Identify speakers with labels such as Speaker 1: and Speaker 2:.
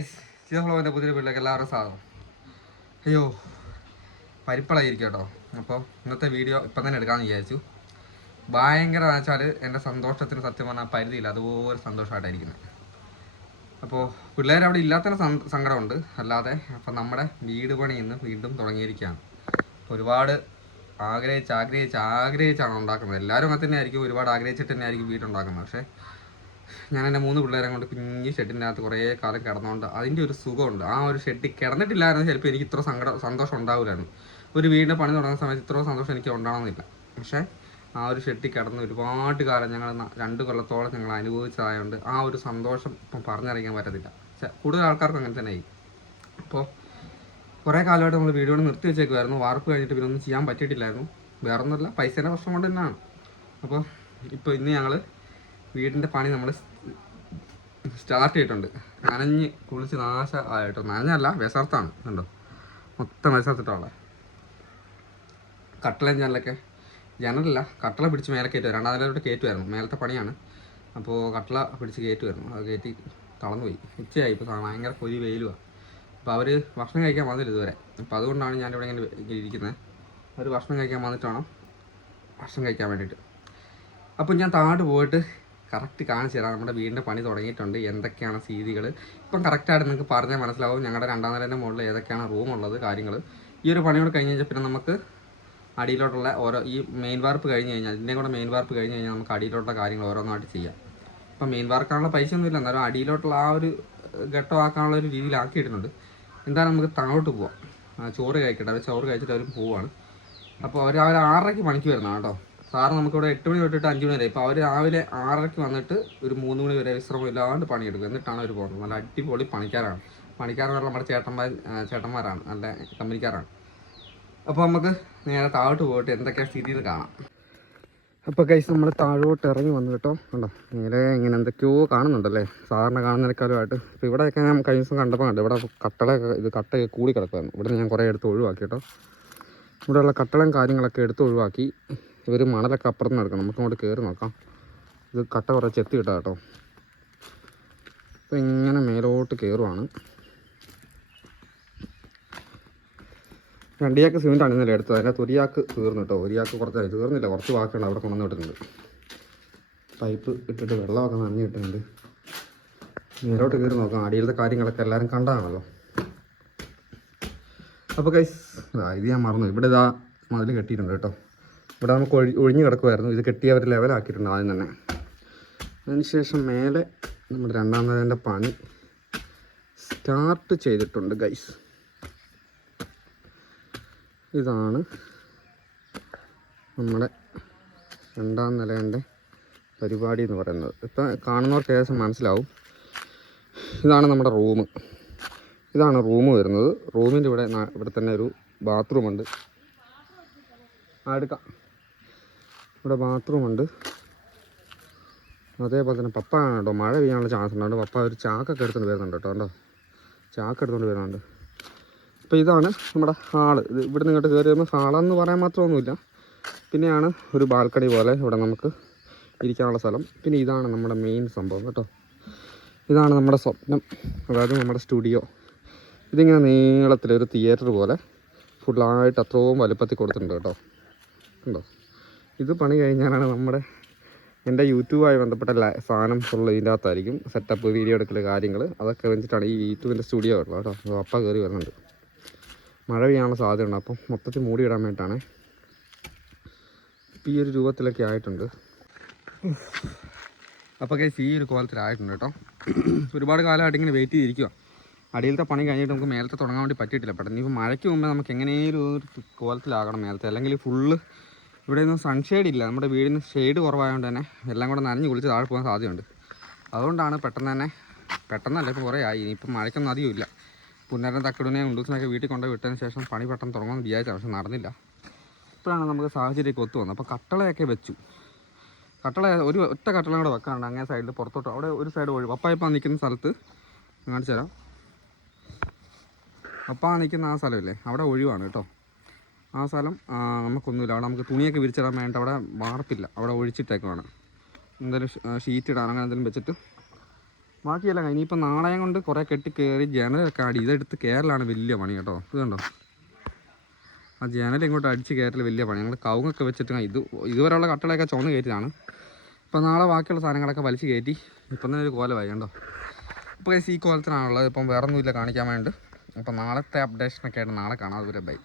Speaker 1: ചിതഫ്ലോവിന്റെ പുതിയ വീട്ടിലേക്ക് എല്ലാവരും സാധനം അയ്യോ പരിപ്പളായിരിക്കും കേട്ടോ അപ്പോൾ ഇന്നത്തെ വീഡിയോ ഇപ്പം തന്നെ എടുക്കാമെന്ന് വിചാരിച്ചു. ഭയങ്കര വെച്ചാൽ എന്റെ സന്തോഷത്തിന് സത്യം പറഞ്ഞാൽ പരിധിയില്ല. അതുപോലെ സന്തോഷമായിട്ടായിരിക്കുന്നത് അപ്പോൾ പിള്ളേർ അവിടെ ഇല്ലാത്തതിന് സങ്കടമുണ്ട്. അല്ലാതെ അപ്പം നമ്മുടെ വീട് പണി ഇന്ന് വീണ്ടും തുടങ്ങിയിരിക്കുകയാണ്. ഒരുപാട് ആഗ്രഹിച്ച് ആഗ്രഹിച്ച് ആഗ്രഹിച്ചാണ് ഉണ്ടാക്കുന്നത്. എല്ലാവരും അങ്ങനെ തന്നെ ആയിരിക്കും ഒരുപാട് ആഗ്രഹിച്ചിട്ട് തന്നെ ആയിരിക്കും വീടുണ്ടാക്കുന്നത് പക്ഷേ ഞാൻ എന്റെ മൂന്ന് പിള്ളേരെ കൊണ്ട് കുഞ്ഞ് ഷെഡിന്റെ അകത്ത് കുറേ കാലം കിടന്നുകൊണ്ട് അതിന്റെ ഒരു സുഖമുണ്ട്. ആ ഒരു ഷെഡിൽ കിടന്നിട്ടില്ലായിരുന്നു. ചിലപ്പോൾ എനിക്ക് ഇത്ര സങ്കടം സന്തോഷം ഉണ്ടാവില്ലായിരുന്നു. ഒരു വീടിന്റെ പണി തുടങ്ങുന്ന സമയത്ത് ഇത്ര സന്തോഷം എനിക്ക് ഉണ്ടാവണമെന്നില്ല. പക്ഷേ ആ ഒരു ഷെഡിൽ കിടന്ന് ഒരുപാട് കാലം ഞങ്ങൾ രണ്ട് കൊല്ലത്തോളം ഞങ്ങൾ അനുഭവിച്ചതായതുകൊണ്ട് ആ ഒരു സന്തോഷം ഇപ്പം പറഞ്ഞറിയിക്കാൻ പറ്റത്തില്ല. കൂടുതൽ ആൾക്കാർക്കും അങ്ങനെ തന്നെ ആയി അപ്പോൾ കുറേ കാലമായിട്ട് നമ്മൾ വീഡിയോ നിർത്തി വെച്ചേക്കുമായിരുന്നു വാർപ്പ് കഴിഞ്ഞിട്ട് പിന്നെ ഒന്നും ചെയ്യാൻ പറ്റിയിട്ടില്ലായിരുന്നു. വേറെ ഒന്നുമില്ല പൈസേന്റെ പ്രശ്നം കൊണ്ട് തന്നെയാണ്. അപ്പോൾ ഇപ്പോൾ ഇന്ന് ഞങ്ങൾ വീടിന്റെ പണി നമ്മൾ സ്റ്റാർട്ട് ചെയ്തിട്ടുണ്ട്. നനഞ്ഞ് കുളിച്ച് നാശ ആയിട്ടോ. നനഞ്ഞല്ല വിസർത്താണ് കണ്ടോ? മൊത്തം വിസർത്തിട്ടുള്ള കട്ടളയും ജനലൊക്കെ. ജനലല്ല കട്ടള പിടിച്ച് മേലെ കയറ്റുക രണ്ടാം നിലയിലോട്ട് കയറ്റുമായിരുന്നു. മേലത്തെ പണിയാണ്. അപ്പോൾ കട്ടള പിടിച്ച് കയറ്റുമായിരുന്നു. അത് കയറ്റി തളർന്നുപോയി. ഉച്ചയായി. ഇപ്പോൾ ഭയങ്കര കൊതി വെയിലുമാണ് അപ്പോൾ അവർ ഭക്ഷണം കഴിക്കാൻ വന്നില്ല ഇതുവരെ. അപ്പോൾ അതുകൊണ്ടാണ് ഞാനിവിടെ ഇങ്ങനെ ഇരിക്കുന്നത്. അവർ ഭക്ഷണം കഴിക്കാൻ വന്നിട്ട് വേണം ഭക്ഷണം കഴിക്കാൻ വേണ്ടിയിട്ട്. അപ്പോൾ ഞാൻ താഴോട്ട് പോയിട്ട് കറക്റ്റ് കാണിച്ചു തരാം. നമ്മുടെ വീടിന്റെ പണി തുടങ്ങിയിട്ടുണ്ട്. എന്തൊക്കെയാണ് സീതികൾ ഇപ്പം കറക്റ്റായിട്ട് നിങ്ങൾക്ക് പറഞ്ഞാൽ മനസ്സിലാവും ഞങ്ങളുടെ രണ്ടാം നിലേന്റെ മുകളിൽ ഏതൊക്കെയാണ് റൂമുള്ളത് കാര്യങ്ങൾ ഈ ഒരു പണിയോട് കഴിഞ്ഞ് കഴിഞ്ഞാൽ പിന്നെ നമുക്ക് അടിയിലോട്ടുള്ള ഓരോ ഈ മെയിൻ വാർപ്പ് കഴിഞ്ഞ് കഴിഞ്ഞാൽ ഇതിന്റെ കൂടെ മെയിൻ വാർപ്പ് കഴിഞ്ഞ് കഴിഞ്ഞാൽ നമുക്ക് അടിയിലോട്ടുള്ള കാര്യങ്ങൾ ഓരോന്നായിട്ട് ചെയ്യാം. ഇപ്പം മെയിൻ വാർക്കാനുള്ള പൈസ ഒന്നുമില്ല. എന്നാലും അടിയിലോട്ടുള്ള ആ ഒരു ഘട്ടമാക്കാനുള്ള ഒരു രീതിയിലാക്കിയിട്ടുണ്ട്. എന്തായാലും നമുക്ക് താഴോട്ട് പോവാം. ചോറ് കഴിക്കട്ടെ. അവർ ചോറ് കഴിച്ചിട്ട് അവർ പോവാണ്. അപ്പോൾ അവർ അവർ ആറരയ്ക്ക് പണിക്ക് വരുന്നതാണ് കേട്ടോ. സാറ് നമുക്കിവിടെ എട്ട് മണി തൊട്ടിട്ട് അഞ്ച് മണി വരെ. ഇപ്പോൾ അവർ രാവിലെ ആറരയ്ക്ക് വന്നിട്ട് ഒരു മൂന്ന് മണി വരെ വിശ്രമം ഇല്ലാണ്ട് പണിയെടുക്കും. എന്നിട്ടാണ് അവർ പോകുന്നത്. നല്ല അടിപൊളി പണിക്കാരാണ്. പണിക്കാരെന്ന് പറഞ്ഞാൽ നമ്മുടെ ചേട്ടന്മാർ ചേട്ടന്മാരാണ്. നല്ല കമ്പനിക്കാരാണ്. അപ്പോൾ നമുക്ക് നേരെ താഴോട്ട് പോയിട്ട് എന്തൊക്കെയാണ് സ്ഥിതി എന്ന് കാണാം. അപ്പോൾ കൈസ് നമ്മൾ താഴോട്ട് ഇറങ്ങി വന്നു കേട്ടോ. കണ്ടോ? നേരെ ഇങ്ങനെ എന്തൊക്കെയോ കാണുന്നുണ്ടല്ലേ? സാറിനെ കാണുന്നതിനേക്കാളുമായിട്ട്. ഇപ്പോൾ ഇവിടെയൊക്കെ ഞാൻ കഴിഞ്ഞ ദിവസം കണ്ടപ്പോൾ കണ്ടു? ഇവിടെ കട്ടളയൊക്കെ ഇത് കട്ടയൊക്കെ കൂടി കിടക്കുമായിരുന്നു ഇവിടെ ഞാൻ കുറേ എടുത്ത് ഒഴിവാക്കി കേട്ടോ. ഇവിടെയുള്ള കട്ടളയും കാര്യങ്ങളൊക്കെ എടുത്ത് ഒഴിവാക്കി. ഇവർ മണലൊക്കെ അപ്പുറത്ത് നിന്ന് എടുക്കണം നമുക്ക് അങ്ങോട്ട് കയറി നോക്കാം. ഇത് കട്ട കുറച്ച് ചെത്തി കിട്ടാം കേട്ടോ. അപ്പോൾ ഇങ്ങനെ മേലോട്ട് കയറുവാണ് രണ്ടിയാക്ക് സിമെന്റാണ് ഇന്നലെ എടുത്തത്. അതിന്റെ തുരിയാക്ക് തീർന്നു കേട്ടോ. ഒരിയാക്ക് കുറച്ച് തീർന്നില്ല. കുറച്ച് ബാക്കിയുണ്ട്. അവിടെ കൊണ്ടുവന്ന് വിട്ടിട്ടുണ്ട്. പൈപ്പ് ഇട്ടിട്ട് വെള്ളമൊക്കെ നനഞ്ഞ് കിട്ടുന്നുണ്ട് നേരോട്ട് കയറി നോക്കാം. അടിയിലത്തെ കാര്യങ്ങളൊക്കെ എല്ലാവരും കണ്ടാണല്ലോ. അപ്പോൾ കൈസ് ഇത് ഞാൻ മറന്നു. ഇവിടെ ഇതാ മതിൽ കെട്ടിയിട്ടുണ്ട് കേട്ടോ. ഇവിടെ നമുക്ക് ഒഴി ഒഴിഞ്ഞ് കിടക്കുമായിരുന്നു ഇത് കെട്ടിയവർ ലെവലാക്കിയിട്ടുണ്ട് ആദ്യം തന്നെ. അതിനുശേഷം മേലെ നമ്മുടെ രണ്ടാം നിലേന്റെ പണി സ്റ്റാർട്ട് ചെയ്തിട്ടുണ്ട് ഗൈസ് ഇതാണ് നമ്മുടെ രണ്ടാം നിലേന്റെ പരിപാടി എന്ന് പറയുന്നത്. ഇപ്പം കാണുന്നവർക്ക് ഏകദേശം മനസ്സിലാവും. ഇതാണ് നമ്മുടെ റൂം ഇതാണ് റൂം വരുന്നത്. റൂമിന്റെ ഇവിടെ ഇവിടെ തന്നെ ഒരു ബാത്റൂമുണ്ട് ആ എടുക്കാം. ഇവിടെ ബാത്റൂം ഉണ്ട് അതേപോലെ തന്നെ പപ്പ കേട്ടോ. മഴ പെയ്യാനുള്ള ചാൻസ് ഉണ്ട്. പപ്പ ഒരു ചാക്കൊക്കെ എടുത്തുകൊണ്ട് വരുന്നുണ്ട് കേട്ടോ. കണ്ടോ? ചാക്ക് എടുത്തുകൊണ്ട് വരുന്നുണ്ട്. അപ്പോൾ ഇതാണ് നമ്മുടെ ഹാൾ. ഇത് ഇവിടെ നിന്ന് ഇങ്ങോട്ട് കയറി വരുമ്പോൾ ഹാളെന്ന് പറയാൻ മാത്രമൊന്നുമില്ല. പിന്നെയാണ് ഒരു ബാൽക്കണി പോലെ ഇവിടെ നമുക്ക് ഇരിക്കാനുള്ള സ്ഥലം. പിന്നെ ഇതാണ് നമ്മുടെ മെയിൻ സംഭവം കേട്ടോ. ഇതാണ് നമ്മുടെ സ്വപ്നം. അതായത് നമ്മുടെ സ്റ്റുഡിയോ ഇതിങ്ങനെ നീളത്തിലൊരു തിയേറ്റർ പോലെ ഫുള്ളായിട്ട് അത്രയും വലുപ്പത്തിൽ കൊടുത്തിട്ടുണ്ട് കേട്ടോ. ഉണ്ടോ ഇത് പണി കഴിഞ്ഞാലാണ് നമ്മുടെ എന്റെ യൂട്യൂബുമായി ബന്ധപ്പെട്ട സാധനം ഫുള്ള് ഇതിന്റെ അകത്തായിരിക്കും. സെറ്റപ്പ് വീഡിയോ എടുക്കൽ കാര്യങ്ങൾ അതൊക്കെ വെച്ചിട്ടാണ് ഈ യൂട്യൂബിന്റെ സ്റ്റുഡിയോ ഉള്ളത് കേട്ടോ. അപ്പ കയറി വരുന്നുണ്ട്. മഴ പെയ്യാനുള്ള സാധ്യതയുണ്ട്. അപ്പം മൊത്തത്തിൽ ഇടാൻ വേണ്ടിയിട്ടാണ് ഇപ്പം ഈ ഒരു രൂപത്തിലൊക്കെ ആയിട്ടുണ്ട്. അപ്പോൾ കേസ് ഈ ഒരു കോലത്തിലായിട്ടുണ്ട് കേട്ടോ. ഒരുപാട് കാലമായിട്ട് ഇങ്ങനെ വെയിറ്റ് ചെയ്തിരിക്കുക അടിയിലത്തെ പണി കഴിഞ്ഞിട്ട് നമുക്ക് മേലത്തെ തുടങ്ങാൻ വേണ്ടി പറ്റിയിട്ടില്ല. പെട്ടെന്ന് ഇപ്പോൾ മഴയ്ക്ക് മുമ്പേ നമുക്ക് എങ്ങനെയും ഒരു കോലത്തിലാകണം മേലത്തെ. അല്ലെങ്കിൽ ഫുള്ള് ഇവിടെ ഒന്നും സൺഷെയ്ഡ് ഇല്ല. നമ്മുടെ വീടിന് ഷെയ്ഡ് കുറവായതുകൊണ്ട് തന്നെ എല്ലാം കൂടെ നനഞ്ഞ് കുളിച്ച് താഴെ പോകാൻ സാധ്യതയുണ്ട്. അതുകൊണ്ടാണ് പെട്ടെന്ന് തന്നെ പെട്ടെന്നല്ല ഇപ്പോൾ കുറേ ആയി. ഇനിയിപ്പം മഴയ്ക്കൊന്നും അധികം ഇല്ല. പുന്നരൻ തക്കടിനെ ഉണ്ടൂസിനൊക്കെ വീട്ടിൽ കൊണ്ട് വിട്ടതിന് ശേഷം പണി പെട്ടെന്ന് തുടങ്ങുമെന്ന് വിചാരിച്ചാൽ പക്ഷെ നടന്നില്ല. ഇപ്പോഴാണ് നമുക്ക് സാഹചര്യമൊക്കെ ഒത്തു വന്നത്. അപ്പോൾ കട്ടളയൊക്കെ വെച്ചു. കട്ടള ഒരു ഒറ്റ കട്ടളം കൂടെ വെക്കാനുണ്ട്. അങ്ങനെ സൈഡിൽ പുറത്തോട്ട്. അവിടെ ഒരു സൈഡ് ഒഴിവ്. പപ്പ ഇപ്പം നിൽക്കുന്ന സ്ഥലത്ത്. കാണിച്ചു തരാം. പപ്പ നിൽക്കുന്ന ആ സ്ഥലമില്ലേ? അവിടെ ഒഴിവാണ് കേട്ടോ. ആ സ്ഥലം നമുക്കൊന്നുമില്ല. അവിടെ നമുക്ക് തുണിയൊക്കെ വിരിച്ചിടാൻ വേണ്ടിയിട്ട് അവിടെ വാർപ്പില്ല. അവിടെ ഒഴിച്ചിട്ടേക്കുവാണ്. എന്തായാലും ഷീറ്റ് ഇടാൻ അങ്ങനെ എന്തെങ്കിലും വെച്ചിട്ട്. ബാക്കിയല്ല ഇനിയിപ്പോൾ നാളെയും കൊണ്ട് കുറേ കെട്ടി കയറി ജനലൊക്കെ അടി. ഇതെടുത്ത് കയറലാണ് വലിയ പണി കേട്ടോ. ഇത് കണ്ടോ? ആ ജനൽ ഇങ്ങോട്ട് അടിച്ച് കയറൽ വലിയ പണി. ഞങ്ങൾ കവുങ്ങൊക്കെ വെച്ചിട്ട് ഇത് ഇതുവരെയുള്ള കട്ടളയൊക്കെ ചുവന്ന് കയറ്റിയതാണ്. ഇപ്പം നാളെ ബാക്കിയുള്ള സാധനങ്ങളൊക്കെ വലിച്ച് കയറ്റി. ഇപ്പം തന്നെ ഒരു കോലമായി കണ്ടോ? ഇപ്പോൾ ഈ കോലത്തിനാണുള്ളത്. ഇപ്പം വേറെ ഒന്നുമില്ല കാണിക്കാൻ വേണ്ടി അപ്പം നാളത്തെ അപ്ഡേഷനൊക്കെ ആയിട്ട് നാളെ കാണാം. അതുവരെ ബൈ.